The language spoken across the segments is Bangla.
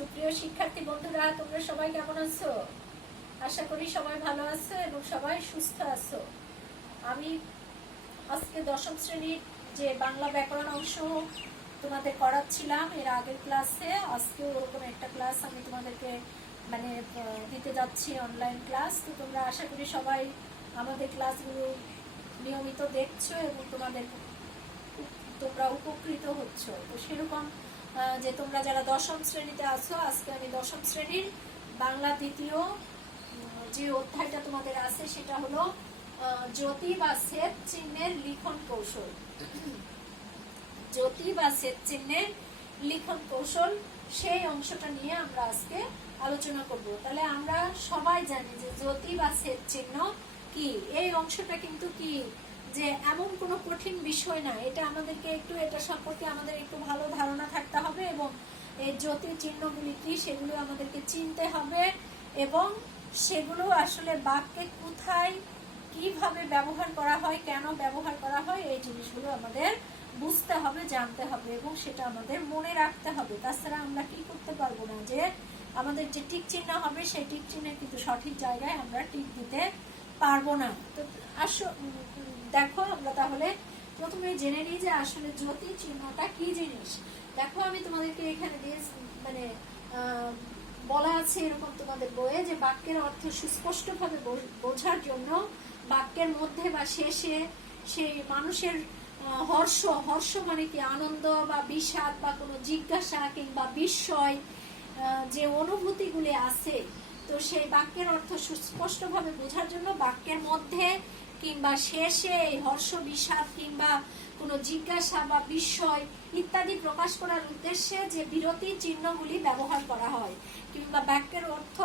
সুপ্রিয় শিক্ষার্থী বন্ধুরা, তোমরা সবাই কেমন আছো? আশা করি সবাই ভালো আছো এবং সবাই সুস্থ আছো। আমি আজকে দশম শ্রেণীর যে বাংলা ব্যাকরণ অংশ তোমাদের করাচ্ছিলাম এর আগের ক্লাসে, আজকে ওরকম একটা ক্লাস আমি তোমাদেরকে দিতে যাচ্ছি, অনলাইন ক্লাস। তো তোমরা আশা করি সবাই আমাদের ক্লাসগুলো নিয়মিত দেখছো এবং তোমরা উপকৃত হচ্ছ। তো সেরকম যে তোমরা যারা দশম শ্রেণীতে আছো, আজকে আমি দশম শ্রেণীর বাংলা দ্বিতীয় যে অধ্যায়টা তোমাদের আছে সেটা হলো জ্যোতি বা সেচ চিহ্নের লিখন কৌশল। জ্যোতি বা সেচ চিহ্নের লিখন কৌশল, সেই অংশটা নিয়ে আমরা আজকে আলোচনা করব। তাহলে আমরা সবাই জানি যে জ্যোতি বা সেচ চিহ্ন কি। এই অংশটা কিন্তু কি যে এমন কোনো কঠিন বিষয় না, এটা আমাদেরকে একটু এটা সম্পর্কে আমাদের একটু ভালো ধারণা থাকতে হবে এবং এই জ্যোতি চিহ্নগুলি কি সেগুলো আমাদেরকে চিনতে হবে এবং সেগুলো আসলে বাক্যে কোথায় কিভাবে ব্যবহার করা হয়, কেন ব্যবহার করা হয়, এই জিনিসগুলো আমাদের বুঝতে হবে, জানতে হবে এবং সেটা আমাদের মনে রাখতে হবে। তাছাড়া আমরা কি করতে পারবো না, যে আমাদের যে টিক চিহ্ন হবে সেই টিক চিহ্নের কিন্তু সঠিক জায়গায় আমরা টিক দিতে পারবো না। তো দেখো আমরা তাহলে প্রথমে জেনে নিই যে আসলে জ্যোতি চিহ্নটা কি জিনিস। দেখো আমি তোমাদেরকে এখানে দিয়ে বলা আছে এরকম তোমাদের বইয়ে যে বাক্যের অর্থ সুস্পষ্টভাবে বোঝার জন্য বাক্যের মধ্যে বা শেষে সেই মানুষের হর্ষ মানে কি আনন্দ বা বিষাদ বা কোনো জিজ্ঞাসা কিংবা বিস্ময় যে অনুভূতিগুলি আছে, তো সেই বাক্যের অর্থ সুস্পষ্টভাবে বোঝার জন্য বাক্যের মধ্যে কিংবা শেষে এই হর্ষ বিষাদ কিংবা কোনো জিজ্ঞাসা বা বিস্ময় ইত্যাদি প্রকাশ করার উদ্দেশ্যে যে বিরতি চিহ্নগুলি ব্যবহার করা হয়, কিংবা বাক্যের অর্থ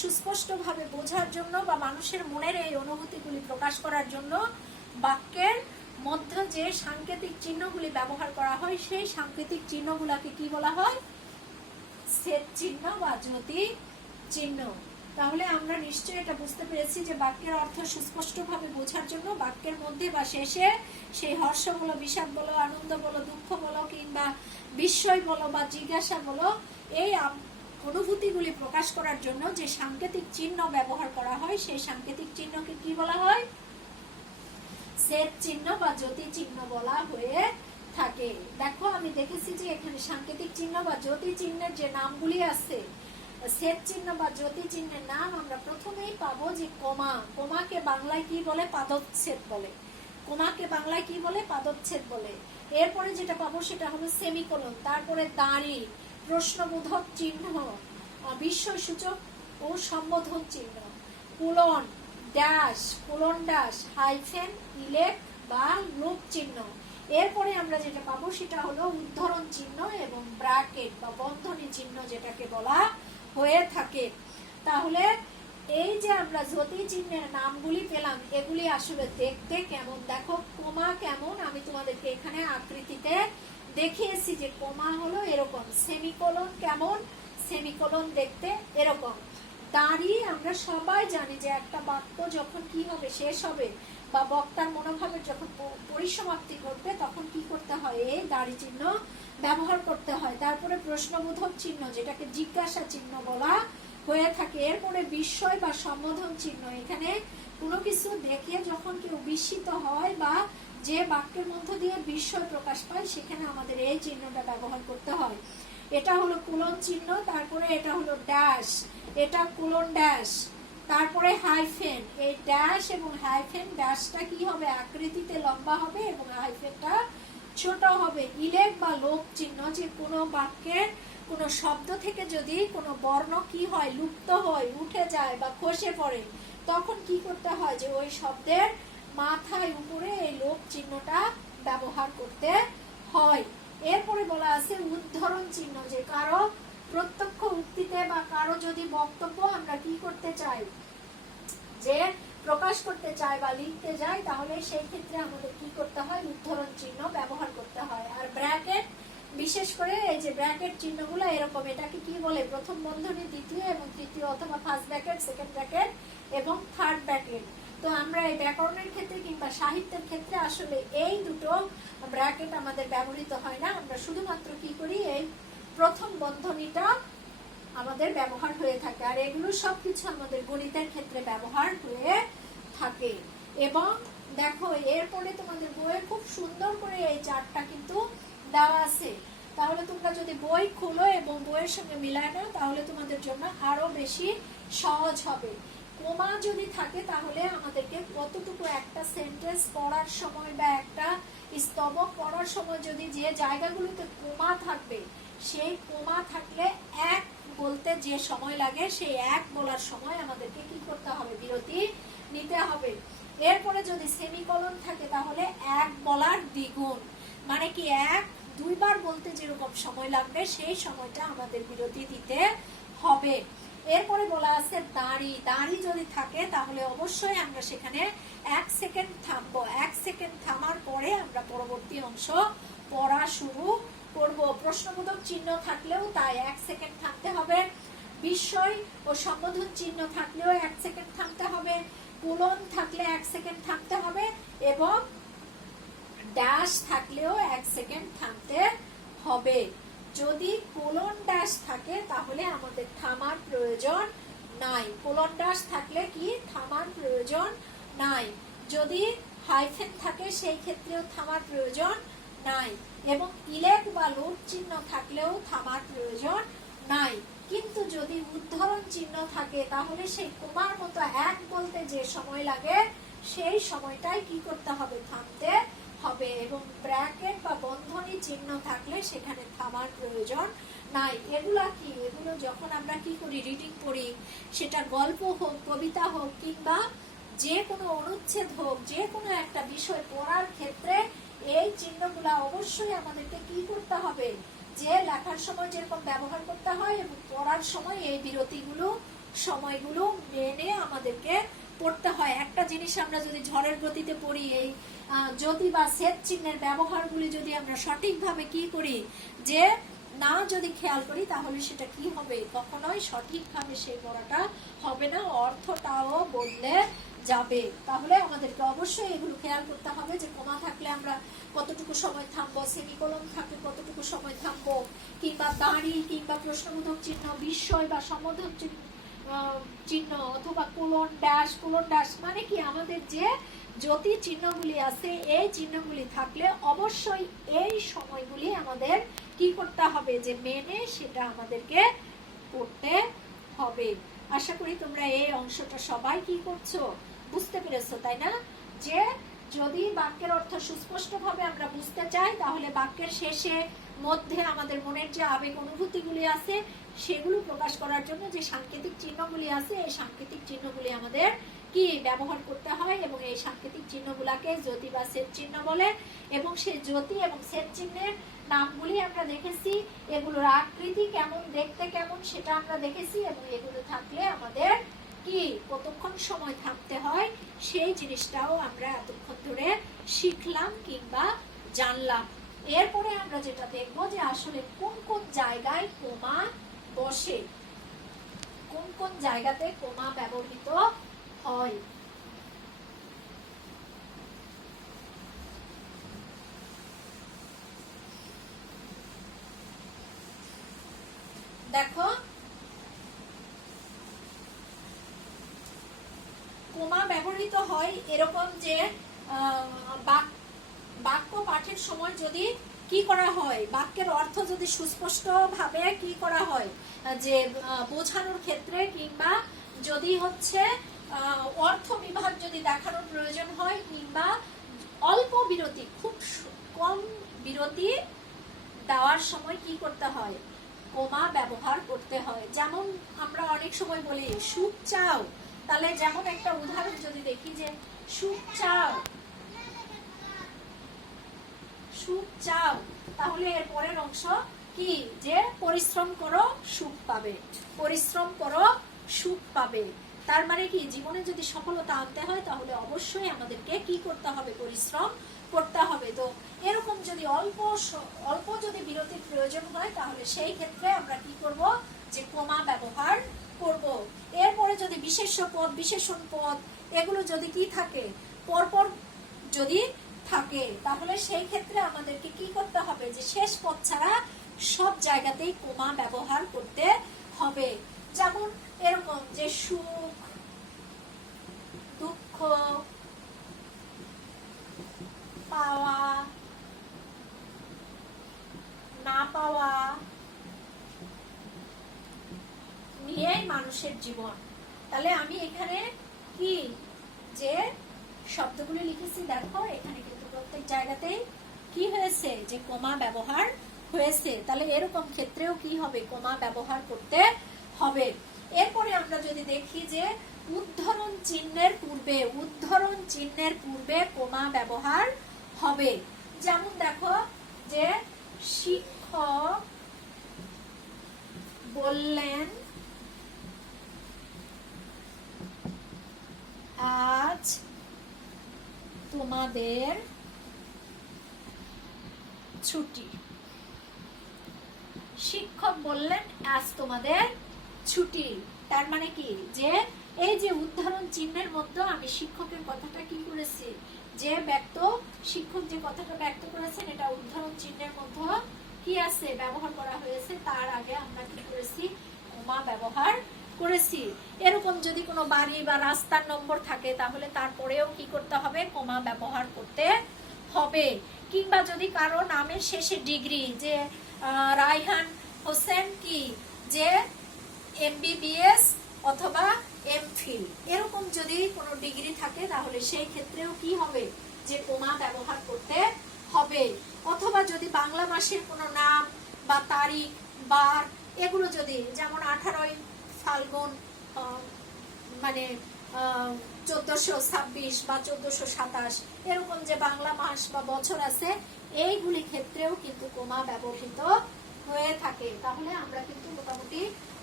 সুস্পষ্টভাবে বোঝার জন্য বা মানুষের মনের এই অনুভূতিগুলি প্রকাশ করার জন্য বাক্যের মধ্যে যে সাংকেতিক চিহ্নগুলি ব্যবহার করা হয়, সেই সাংকেতিক চিহ্নগুলোকে কি বলা হয়? সেচ চিহ্ন বা জ্যোতি চিহ্ন। তাহলে আমরা নিশ্চয়ই এটা বুঝতে পেরেছি যে বাক্যের অর্থ সুস্পষ্টভাবে বোঝার জন্য বাক্যের মধ্যে বা শেষে সেই হর্ষ বলো, বিষাদ বলো, আনন্দ বলো, দুঃখ বলো কিংবা বিস্ময় বলো বা জিজ্ঞাসা বলো, এই অনুভূতিগুলি প্রকাশ করার জন্য যে সাংকেতিক চিহ্ন ব্যবহার করা হয়, সেই সাংকেতিক চিহ্নকে কি বলা হয়? সেচ চিহ্ন বা জ্যোতি চিহ্ন বলা হয়ে থাকে। দেখো আমি দেখেছি যে এখানে সাংকেতিক চিহ্ন বা জ্যোতি চিহ্নের যে নামগুলি আছে, সেচ চিহ্ন বা জ্যোতি চিহ্নের নাম আমরা প্রথমেই পাবো যে কমা। কমাকে বাংলায় কি বলে? পাদচ্ছেদ বলে। কমাকে বাংলায় কি বলে? পাদচ্ছেদ বলে। এরপরে যেটা পাবো সেটা হলো সেমিকোলন, তারপরে দাঁড়ি, প্রশ্নবোধক চিহ্ন, বিস্ময় সূচক ও সম্বোধন চিহ্ন, colon, dash, colon dash, hyphen, ইলেক বা লোপ চিহ্ন। এরপরে আমরা যেটা পাবো সেটা হলো উদ্ধরণ চিহ্ন এবং ব্র্যাকেট বা বন্ধনী চিহ্ন যেটাকে বলা হয়ে থাকে। তাহলে এই যে আমরা জ্যোতি চিহ্নের নামগুলি পেলাম, এগুলি আসলে দেখতে কেমন? দেখো কোমা কেমন আমি তোমাদেরকে এখানে আকৃতিতে দেখিয়েছি যে কোমা হলো এরকম। সেমিকোলন কেমন? সেমিকোলন দেখতে এরকম। দাঁড়ি আমরা সবাই জানি যে একটা বাক্য যখন কি হবে, শেষ হবে বা বক্তার মনোভাবের যখন পরিসমাপ্তি ঘটবে তখন কি করতে হয়? এই দাঁড়ি চিহ্ন ব্যবহার করতে হয়। তারপরে প্রশ্নবোধক চিহ্ন যেটাকে জিজ্ঞাসা চিহ্ন বলা হয়ে থাকে। এরপরে বিস্ময় বা সম্বোধন চিহ্ন, এখানে কোনো কিছু দেখে যখন কেউ বিস্মিত হয় বা যে বাক্যের মধ্য দিয়ে বিস্ময় প্রকাশ পায় সেখানে আমাদের এই চিহ্নটা ব্যবহার করতে হয়। এটা হলো কোলন চিহ্ন। তারপরে এটা হলো ড্যাশ, এটা কোলন ড্যাশ। তারপরে হাইফেন, এই ড্যাশ এবং হাইফেন, ড্যাশটা কি হবে? আকৃতিতে লম্বা হবে এবং হাইফেনটা ছোট হবে। ইলেক বা লোপ চিহ্ন, যে কোনো বাক্যের কোনো শব্দ থেকে যদি কোনো বর্ণ কি হয়? লুপ্ত হয়, উঠে যায় বা খসে পড়ে, তখন কি করতে হয়? যে ওই শব্দের মাথায় উপরে এই লোপ চিহ্নটা ব্যবহার করতে হয়। এরপরে বলা আছে উদ্ধরণ চিহ্ন, যে কারো প্রত্যক্ষ উক্তিতে বা কারো যদি বক্তব্য আমরা কি করতে চাই, যে প্রকাশ করতে চাই বা লিখতে যাই, তাহলে সেই ক্ষেত্রে আমাদের কি করতে হয়? উদ্ধরণ চিহ্ন ব্যবহার করতে হয়। আর ব্র্যাকেট, বিশেষ করে এই যে ব্র্যাকেট চিহ্নগুলো এরকম, এটাকে কি বলে? প্রথম বন্ধনী, দ্বিতীয় এবং তৃতীয়, অথবা ফার্স্ট ব্র্যাকেট, সেকেন্ড ব্র্যাকেট এবং থার্ড ব্র্যাকেট। তো আমরা এই ব্যাকরণের ক্ষেত্রে কিংবা সাহিত্যের ক্ষেত্রে আসলে এই দুটো ব্র্যাকেট আমাদের ব্যবহৃত হয় না। আমরা শুধুমাত্র কি করি? এই প্রথম বন্ধনীটা আমাদের ব্যবহার হয়ে থাকে। আর এগুলো সবকিছু আমাদের গণিতের ক্ষেত্রে ব্যবহার হয়ে থাকে। এবং দেখো এরপরে তোমাদের বইয়ে খুব সুন্দর করে এই চার্টটা কিন্তু দেওয়া আছে। তাহলে তোমরা যদি বই খোলো এবং বইয়ের সঙ্গে মিলায় নাও তাহলে তোমাদের জন্য আরো বেশি সহজ হবে। কোমা যদি থাকে তাহলে আমাদেরকে কতটুকু একটা সেন্টেন্স পড়ার সময় বা একটা স্তবক পড়ার সময় যদি যে জায়গাগুলোতে কোমা থাকবে, সেই কোমা থাকলে এক বলতে যে সময় লাগে সেই এক বলার সময় আমাদেরকে কি করতে হবে, বিরতি নিতে হবে। এরপরে যদি সেমিকোলন থাকে তাহলে এক বলার দ্বিগুণ, মানে কি এক দুইবার বলতে যেরকম সময় লাগবে সেই সময়টা আমাদের বিরতি দিতে হবে। এরপরে বলা আছে দাঁড়ি, দাঁড়ি যদি থাকে তাহলে অবশ্যই আমরা সেখানে 1 সেকেন্ড থামবো। 1 সেকেন্ড থামার পরে আমরা পরবর্তী অংশ পড়া শুরু করব। প্রশ্নবোধক চিহ্ন থাকলেও তাই 1 সেকেন্ড থামতে হবে। বিস্ময় ও সম্বোধন চিহ্ন থাকলেও 1 সেকেন্ড থামতে হবে। কোলন থাকলে 1 সেকেন্ড থামতে হবে এবং ড্যাশ থাকলেও 1 সেকেন্ড থামতে হবে। যদি কোলন ড্যাশ থাকে তাহলে আমাদের থামার প্রয়োজন নাই। কোলন ড্যাশ থাকলে কি থামার প্রয়োজন নাই। যদি হাইফেন থাকে সেই ক্ষেত্রেও থামার প্রয়োজন নাই। এবং ইলেক বা লোড চিহ্ন থাকলেও থামার প্রয়োজন নাই। কিন্তু যদি উদ্ধরণ চিহ্ন থাকে তাহলে সেই কোমার মতো এক বলতে যে সময় লাগে সেই সময়টাই কি করতে হবে, থামতে হবে। এবং ব্র্যাকেট বা বন্ধনী চিহ্ন থাকলে সেখানে থামার প্রয়োজন নাই। এগুলা কি, এগুলো যখন আমরা কি করি, রিডিং পড়ি, সেটা গল্প হোক, কবিতা হোক কিংবা যে কোনো অনুচ্ছেদ হোক, যে কোনো একটা বিষয় পড়ার ক্ষেত্রে এই চিহ্নগুলা অবশ্যই আমাদেরকে কি করতে হবে, যে লেখার সময় যেরকম ব্যবহার করতে হয় এবং পড়ার সময় এই বিরতিগুলো সময়গুলো মেনে আমাদেরকে পড়তে হয়। একটা জিনিস আমরা যদি ঝড়ের গতিতে পড়ি, এই যদি বা সেট চিহ্নের ব্যবহারগুলি যদি আমরা সঠিকভাবে কি করি, যে না যদি খেয়াল করি তাহলে সেটা কি হবে, কখনোই সঠিকভাবে সেই পড়াটা হবে না, অর্থটাও বদলে যাবে। তাহলে আমাদেরকে অবশ্যই এগুলো খেয়াল করতে হবে যে কোমা থাকলে আমরা কতটুকু সময় থামবো, সেমিকোলন থাকলে কতটুকু সময় থামবো, কিংবা দাঁড়ি কিংবা প্রশ্নবোধক চিহ্ন, বিস্ময় বা সম্বোধক চিহ্ন অথবা কোলন ড্যাশ। কোলন ড্যাশ মানে কি, আমাদের যে জ্যোতি চিহ্নগুলি আছে এই চিহ্নগুলি থাকলে অবশ্যই এই সময়গুলি আমাদের কি করতে হবে, যে মেনে সেটা আমাদেরকে পড়তে হবে। আশা করি তোমরা এই অংশটা সবাই কি করছো, বুঝতে পেরেছো, তাই না? যে যদি বাক্যের অর্থ সুস্পষ্টভাবে আমরা বুঝতে চাই তাহলে বাক্যের শেষে মধ্যে আমাদের মনের যে আবেগ অনুভূতিগুলি আছে সেগুলো প্রকাশ করার জন্য যে সাংকেতিক চিহ্নগুলি আছে এই সাংকেতিক চিহ্নগুলি আমাদের কি ব্যবহার করতে হয়। এবং এই সাংকেতিক চিহ্নগুলাকে জ্যোতি বা সেট চিহ্ন বলে। এবং সেই জ্যোতি এবং সেট চিহ্নের নামগুলি আমরা দেখেছি, এগুলোর আকৃতি কেমন, দেখতে কেমন সেটা আমরা দেখেছি। এবং এগুলো থাকলে আমাদের কি কতক্ষণ সময় থামতে হয় সেই জিনিসটাও আমরা এতক্ষণ ধরে শিখলাম কিংবা জানলাম। এরপরে আমরা যেটা দেখবো যে আসলে কোন কোন জায়গায় কোমা বসে, কোন কোন জায়গাতে কোমা ব্যবহৃত হয়। দেখো কোমা ব্যবহৃত হয় এরকম যে বাক্য পাঠের সময় যদি কি করা হয়, বাক্যের অর্থ যদি সুস্পষ্ট ভাবে কি করা হয়, যে বোঝানোর ক্ষেত্রে কিংবা যদি হচ্ছে অর্থ বিভাগ যদি দেখানোর প্রয়োজন হয় কিংবা অল্প বিরতি, খুব কম বিরতি দেওয়ার সময় কি করতে হয়, কোমা ব্যবহার করতে হয়। যেমন আমরা অনেক সময় বলি সুখ চাও, তাহলে যেমন একটা উদাহরণ যদি দেখি যে সুখ চাও, সুখ চাও, তাহলে এর পরের অংশ কি, যে পরিশ্রম করো সুখ পাবে, পরিশ্রম করো সুখ পাবে। তার মানে কি, জীবনে যদি সফলতা আনতে হয় তাহলে অবশ্যই আমাদেরকে কি করতে হবে, পরিশ্রম করতে হবে। তো এরকম যদি অল্প যদি বিরতির প্রয়োজন হয় তাহলে সেই ক্ষেত্রে আমরা কি করব, যে কোমা ব্যবহার করব। এরপরে যদি বিশেষ্য পদ, বিশেষণ পদ এগুলো যদি কি থাকে, পরপর যদি থাকে তাহলে সেই ক্ষেত্রে আমাদেরকে কি করতে হবে, যে শেষ পদ ছাড়া সব জায়গাতেই কোমা ব্যবহার করতে হবে। যেমন এরকম যে সুখ, দুঃখ, পাওয়া, না পাওয়া নিয়েই মানুষের জীবন। তাহলে আমি এখানে কি যে শব্দগুলো লিখেছি দেখো, এখানে কিন্তু প্রত্যেক জায়গাতেই কি হয়েছে যে কমা ব্যবহার হয়েছে। তাহলে এরকম ক্ষেত্রেও কি হবে, কমা ব্যবহার করতে হবে। এরপরে আমরা যদি দেখি যে উদ্ধরণ চিহ্নের পূর্বে কমা ব্যবহার হবে। যেমন দেখো যে শিক্ষক বললেন আজ তোমাদের ছুটি। শিক্ষক বললেন আজ তোমাদের ছুটি। তার মানে কি যে এই যে উদাহরণ চিহ্নের মধ্যে আমি শিক্ষকের কথাটা কি করেছি, যে শিক্ষক যে কথাটা ব্যক্ত করেছেন এটা উদাহরণ চিহ্নের মধ্যে কি আছে ব্যবহার করা হয়েছে, তার আগে আমরা কি করেছি, কমা ব্যবহার করেছি। এরকম যদি কোনো বাড়ি বা রাস্তার নম্বর থাকে তাহলে তারপরেও কি করতে হবে, কমা ব্যবহার করতে হবে। কিংবা যদি কারো নামের শেষে ডিগ্রি, যে রায়হান হোসেন কি যে MBBS অথবা MPhil, এরকম যদি কোনো ডিগ্রি থাকে তাহলে সেই ক্ষেত্রেও কি হবে, যে কমা ব্যবহার করতে হবে। অথবা যদি বাংলা মাসের কোনো নাম বা তারিখ বার এগুলো যদি, যেমন 18ই ফাল্গুন মানে 1426 বা 1427, এরকম যে বাংলা মাস বা বছর আছে, এইগুলি ক্ষেত্রেও কিন্তু কমা ব্যবহৃত হয়ে থাকে। তাহলে আমরা কিন্তু মোটামুটি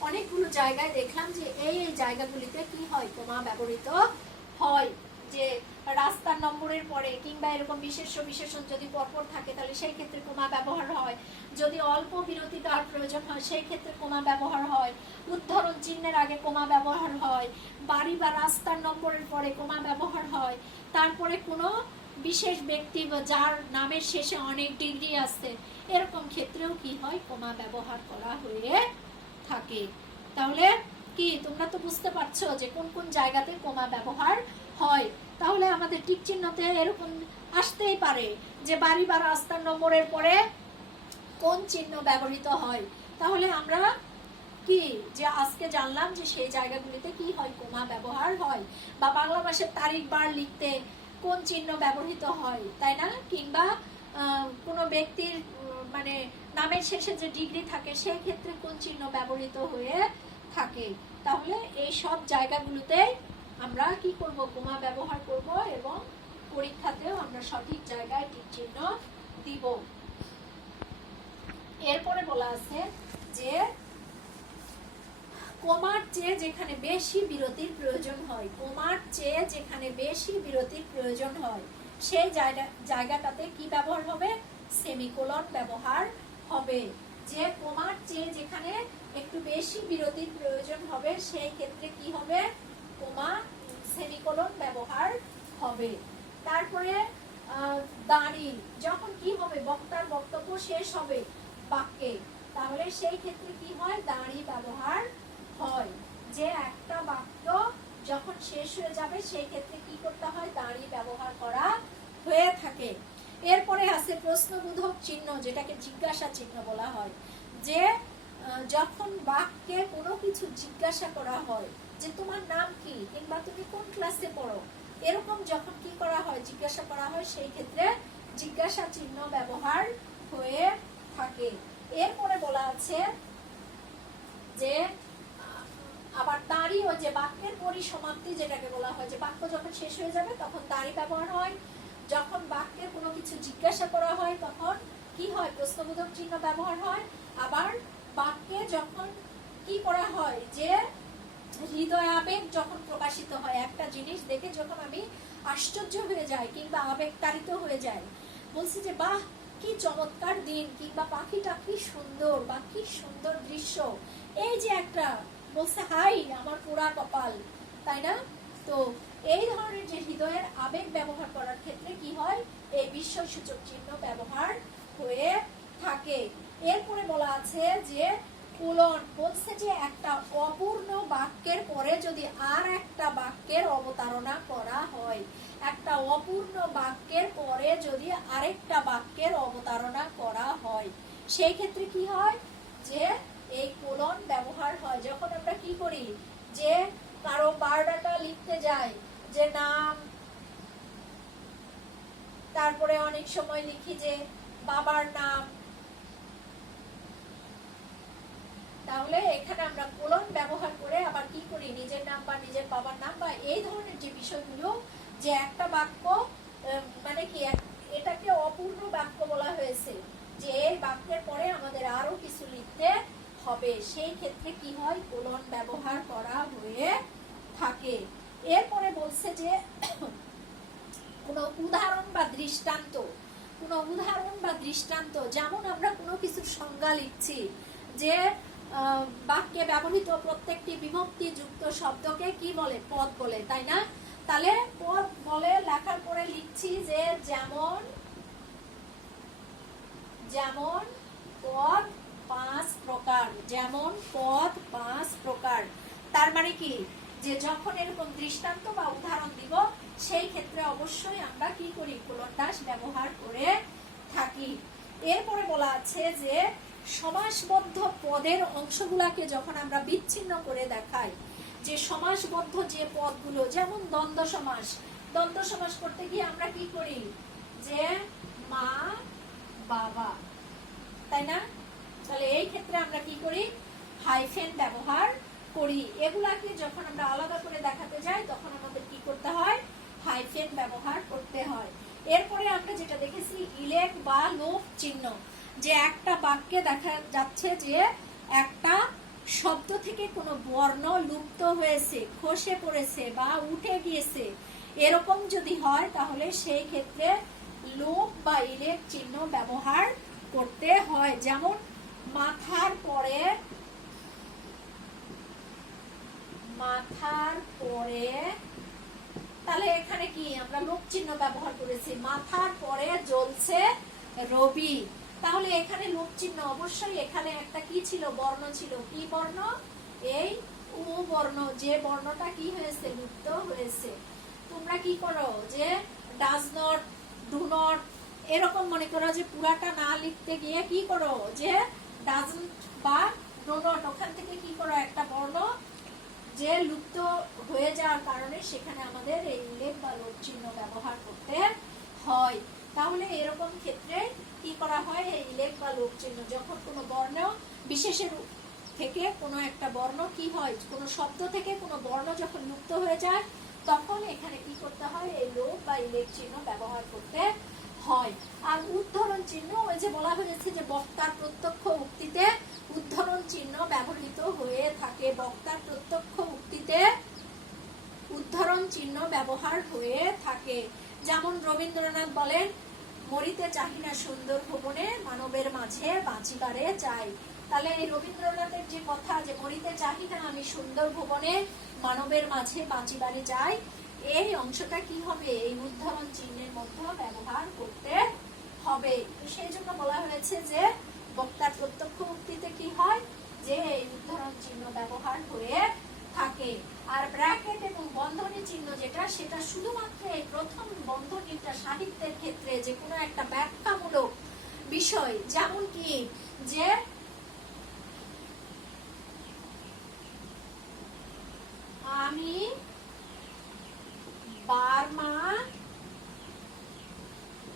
অনেকগুলো জায়গায় দেখলাম যে এই জায়গাগুলিতে কি হয়, কমা ব্যবহৃত হয়। যে রাস্তার নম্বরের পরে কিংবা এরকম বিশেষণ যদি পরপর থাকে তাহলে সেই ক্ষেত্রে কমা ব্যবহার হয়। যদি অল্প বিরতি দেওয়ার প্রয়োজন হয় সেই ক্ষেত্রে কমা ব্যবহার হয়। উদ্ধরণ চিহ্নের আগে কমা ব্যবহার হয়। বাড়ি বা রাস্তার নম্বরের পরে কমা ব্যবহার হয়। তারপরে কোনো বিশেষ ব্যক্তি বা যার নামের শেষে অনেক ডিগ্রি আছে, এরকম ক্ষেত্রেও কি হয়, কমা ব্যবহার করা হয়ে থাকে। তাহলে কি তোমরা তো বুঝতে পারছো যে কোন কোন জায়গাতে কমা ব্যবহার হয়। তাহলে আমাদের টিক চিহ্নতে এরকম আসতেই পারে যে বাড়ি বা রাস্তার নম্বরের পরে কোন চিহ্ন ব্যবহৃত হয়। তাহলে আমরা কি যে আজকে জানলাম যে সেই জায়গাগুলিতে কি হয়, কমা ব্যবহার হয়। বা বাংলা মাসের তারিখ বার লিখতে কোন চিহ্ন ব্যবহৃত হয়, তাই না? কিংবা কোনো ব্যক্তির মানে নামের শেষে যে ডিগ্রি থাকে সেই ক্ষেত্রে কোন চিহ্ন ব্যবহৃত হয়ে থাকে। তাহলে এই সব জায়গাগুলোতে আমরা কি করব, কমা ব্যবহার করব এবং পরীক্ষাতেও আমরা সঠিক জায়গায় টিক চিহ্ন দিব। এরপরে বলা আছে যে কমার চেয়ে যেখানে বেশি বিরতির প্রয়োজন হয়, সেই জায়গাটাতে কি ব্যবহার হবে, সেমিকোলন ব্যবহার হবে। যে কমার চেয়ে যেখানে একটু বেশি বিরতির প্রয়োজন হবে সেই ক্ষেত্রে কি হবে, কমা সেমিকোলন ব্যবহার হবে। তারপরে দাঁড়ি, যখন কি হবে, বক্তার বক্তব্য শেষ হবে বাক্যে, তাহলে সেই ক্ষেত্রে কি হয়, দাঁড়ি ব্যবহার হয়। যে একটা বাক্য যখন শেষ হয়ে যাবে সেই ক্ষেত্রে কি করতে হয়, দাঁড়ি ব্যবহার করা হয়ে থাকে। এরপরে আছে প্রশ্নবোধক চিহ্ন, যেটাকে জিজ্ঞাসা চিহ্ন বলা হয়। যে যখন বাক্যে কোনো কিছু জিজ্ঞাসা করা হয় যে তোমার নাম কি কিংবা তুমি কোন ক্লাসে পড়ো, এরকম যখন কি করা হয়, জিজ্ঞাসা করা হয়, সেই ক্ষেত্রে জিজ্ঞাসা চিহ্ন ব্যবহার হয়ে থাকে। এরপরে বলা আছে যে আবার দাঁড়ি, ওই যে বাক্যের পরিসমাপ্তি যেটাকে বলা হয়, যে বাক্য যখন শেষ হয়ে যাবে তখন দাঁড়ি ব্যবহার হয়। যখন বাক্যে কোনো কিছু জিজ্ঞাসা করা হয় তখন কি হয়, প্রশ্নবোধক চিহ্ন ব্যবহার হয়। আবার বাক্যে যখন কি করা হয়, যে হৃদয় আবেগ যখন প্রকাশিত হয়, একটা জিনিস দেখে যখন আমি আশ্চর্য হয়ে যাই কিংবা আবেগতাড়িত হয়ে যাই, বলছি যে বাহ কি চমৎকার দিন, কিংবা পাখিটা কি সুন্দর বা কি সুন্দর দৃশ্য, এই যে একটা বলছে হাই আমার পুরা কপাল, তাই না? তো এই ধরনের যে হৃদয়ের আবেগ ব্যবহার করার ক্ষেত্রে কি হয়, এই বিস্ময়সূচক চিহ্ন ব্যবহার হয়ে থাকে। এরপরে বলা আছে যে কোলন বলছে যে একটা অপূর্ণ বাক্যের পরে যদি আর একটা বাক্যের অবতারণা করা হয়, একটা অপূর্ণ বাক্যের পরে যদি আরেকটা বাক্যের অবতারণা করা হয়, সেই ক্ষেত্রে কি হয় যে এই কোলন ব্যবহার হয়। যখন আমরা কি করি যে কারো বায়োডাটা লিখতে যাই, যে নাম, তারপরে অনেক সময় লিখি যে বাবার নাম, তাহলে এখানে আমরা কোলন ব্যবহার করে আবার কি করি নিজের নাম বা নিজের বাবার নাম বা এই ধরনের যে বিষয়গুলো, যে একটা বাক্য মানে কি এটাকে অপূর্ণ বাক্য বলা হয়েছে, যে এই বাক্যের পরে আমাদের আরো কিছু লিখতে হবে, সেই ক্ষেত্রে কি হয় কোলন ব্যবহার করা হয়ে থাকে। এরপরে বলছে যে কোনো উদাহরণ বা দৃষ্টান্ত, কোনো উদাহরণ বা দৃষ্টান্ত, যেমন আমরা কোনো কিছুর সংজ্ঞা লিখছি, যে বাক্যে ব্যবহৃত প্রত্যেকটি বিভক্তি যুক্ত শব্দকে কি বলে, পদ বলে, তাই না? তাহলে পদ বলে লেখার পরে লিখছি যে যেমন, যেমন পদ 5 প্রকার, যেমন পদ 5 প্রকার। তার মানে কি যে যখন এরকম দৃষ্টান্ত বা উদাহরণ দিব সেই ক্ষেত্রে অবশ্যই আমরা কি করি কোলন দাস ব্যবহার করে থাকি। এরপরে বলা আছে যে সমাসবদ্ধ পদের অংশগুলাকে যখন আমরা বিচ্ছিন্ন করে দেখাই, যে সমাসবদ্ধ যে পদগুলো, যেমন দ্বন্দ্ব সমাস, দ্বন্দ্ব সমাস করতে গিয়ে আমরা কি করি যে মা বাবা, তাই না? তাহলে এই ক্ষেত্রে আমরা কি করি হাইফেন ব্যবহার করি। এগুলাকে যখন আমরা আলাদা করে দেখাতে যাই তখন আমাদের কি করতে হয় হাইফেন ব্যবহার করতে হয়। এরপরে আমরা যেটা দেখেছি ইলেক বা লোপ চিহ্ন, যে একটা বাক্যে দেখা যাচ্ছে যে একটা শব্দ থেকে কোনো বর্ণ লুপ্ত হয়েছে, খসে পড়েছে বা উঠে গিয়েছে, এরকম যদি হয় তাহলে সেই ক্ষেত্রে লোপ বা ইলেক চিহ্ন ব্যবহার করতে হয়। যেমন মাথার পরে, মাথার পরে, তাহলে এখানে কি আমরা লোপ চিহ্ন ব্যবহার করেছি, মাথার পরে জ্বলছে রবি, তাহলে এখানে লোপ চিহ্ন অবশ্যই, এখানে একটা কি ছিল বর্ণ ছিল, কি বর্ণ, এই উ বর্ণ, যে বর্ণটা কি হয়েছে লুপ্ত হয়েছে। তোমরা কি করো যে ডাজ নট, ডু নট, এরকম মনে করো যে পুরাটা না লিখতে গিয়ে কি করো যে ডাজন্ট বা ডু নট, ওখান থেকে কি করো একটা বর্ণ যে লুপ্ত হয়ে যাওয়ার কারণে সেখানে আমাদের এই উল্লেখ বা লোপ চিহ্ন ব্যবহার করতে হয়। তাহলে এরকম ক্ষেত্রে কি করা হয়, এই উল্লেখ বা লোপ চিহ্ন যখন কোনো বর্ণ বিশেষের থেকে কোনো একটা বর্ণ কি হয়, কোনো শব্দ থেকে কোনো বর্ণ যখন লুপ্ত হয়ে যায় তখন এখানে কি করতে হয় এই লোপ বা উল্লেখ চিহ্ন ব্যবহার করতে হয়। আর উদ্ধরণ চিহ্ন, ওই যে বলা হয়েছে যে বক্তার প্রত্যক্ষ উক্তিতে উদ্ধরণ চিহ্ন ব্যবহৃত হয়ে থাকে, বক্তার প্রত্যক্ষ উক্তিতে উদ্ধরণ চিহ্ন ব্যবহার হয়ে থাকে। যেমন রবীন্দ্রনাথ বলেন মরিতে চাহি না সুন্দর ভুবনে, মানবের মাঝে বাঁচিবারে চাই। তাহলে এই রবীন্দ্রনাথের যে কথা যে মরিতে চাহি না আমি সুন্দর ভুবনে, মানবের মাঝে বাঁচিবারে চাই, এই অংশটা কি হবে এই উদ্ধরণ চিহ্নের মধ্যে ব্যবহার করতে হবে। সেই জন্য বলা হয়েছে যে বক্তার প্রত্যক্ষ উক্তিতে কি হয় যে এই উদ্ধরণ চিহ্ন ব্যবহার হয়ে থাকে। আর ব্র্যাকেট এবং বন্ধনী চিহ্ন যেটা, সেটা শুধুমাত্র এই প্রথম বন্ধনীটা সাহিত্যের ক্ষেত্রে যে কোনো একটা ব্যাখ্যামূলক বিষয়, যেমন কি যে আমি বার্মা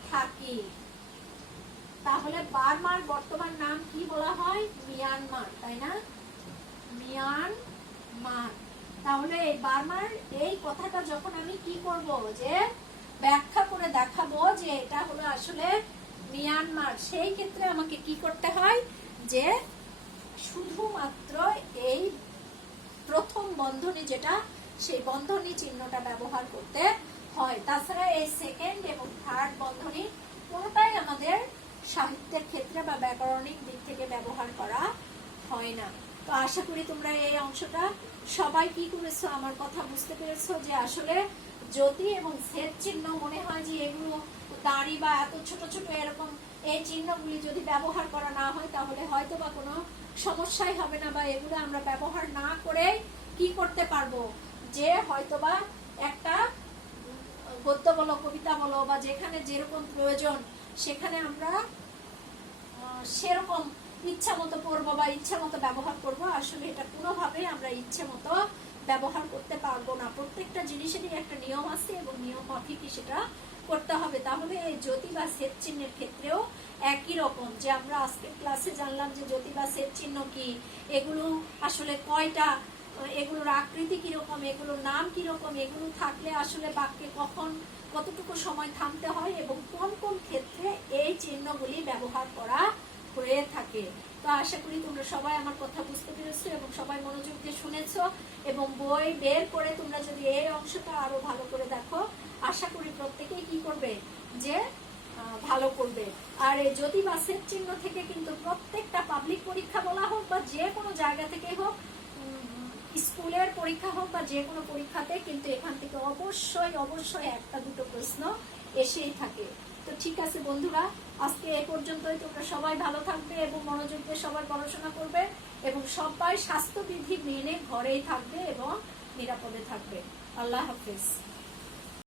থাকি, তাহলে বার্মার বর্তমান নাম কি বলা হয় মিয়ানমার, তাই না? মিয়ানমার। তাহলে এই বার্মার এই কথাটা যখন আমি কি করব যে ব্যাখ্যা করে দেখাবো যে এটা হলো আসলে মিয়ানমার, সেই ক্ষেত্রে আমাকে কি করতে হয় যে শুধুমাত্র এই প্রথম বন্ধনী যেটা সেই বন্ধনী চিহ্নটা ব্যবহার করতে হয়। তাছাড়া এই সেকেন্ড এবং থার্ড বন্ধনী কোনোটাই আমাদের সাহিত্যের ক্ষেত্রে বা ব্যাকরণিক দিক থেকে ব্যবহার করা হয় না। তো আশা করি তোমরা এই অংশটা সবাই কি করেছো, আমার কথা বুঝতে পেরেছো যে আসলে জ্যোতি এবং ছেদ চিহ্ন মনে হয় যে এগুলো দাড়ি বা এত ছোট ছোট এরকম এই চিহ্নগুলি যদি ব্যবহার করা না হয় তাহলে হয়তো বা কোনো সমস্যাই হবে না, বা এগুলো আমরা ব্যবহার না করে কি করতে পারবো, যে হয়তোবা একটা গদ্য বলো, কবিতা বলো, বা যেখানে যেরকম প্রয়োজন সেখানে আমরা সেরকম ইচ্ছা মতো পড়বো বা ইচ্ছা মতো ব্যবহার করবো। আসলে এটা কোনোভাবেই আমরা ইচ্ছে মতো ব্যবহার করতে পারবো না। প্রত্যেকটা জিনিসেরই একটা নিয়ম আছে এবং নিয়ম মাফিকই সেটা করতে হবে। তাহলে এই জ্যোতি বা সেট চিহ্নের ক্ষেত্রেও একই রকম, যে আমরা আজকের ক্লাসে জানলাম যে জ্যোতি বা সেট চিহ্ন কি, এগুলো আসলে কয়টা, এগুলোর আকৃতি কিরকম, এগুলোর নাম কিরকম, এগুলো থাকলে আসলে বাক্যে কখন কতটুকু সময় থামতে হয় এবং কোন কোন ক্ষেত্রে এই চিহ্নগুলি ব্যবহার করা হয়ে থাকে। তো আশা করি তোমরা সবাই আমার কথা বুঝতে পেরেছো এবং সবাই মনোযোগ দিয়ে শুনেছো, এবং বই বের করে তোমরা যদি এই অংশটা আরো ভালো করে দেখো, আশা করি প্রত্যেকেই কি করবে, যে ভালো করবে। আর এই জ্যোতি বা সেট চিহ্ন থেকে কিন্তু প্রত্যেকটা পাবলিক পরীক্ষা বলা হোক বা যে কোনো জায়গা থেকে হোক, স্কুলের পরীক্ষা হোক বা যে কোনো পরীক্ষাতে কিন্তু এখান থেকে অবশ্যই অবশ্যই একটা দুটো প্রশ্ন এসেই থাকে। তো ঠিক আছে বন্ধুরা, আজকে এই পর্যন্তই। তোমরা সবাই ভালো থাকবে এবং মনোযোগ দিয়ে সবাই পড়াশোনা করবে এবং সবাই স্বাস্থ্যবিধি মেনে ঘরেই থাকবে এবং নিরাপদে থাকবে। আল্লাহ হাফেজ।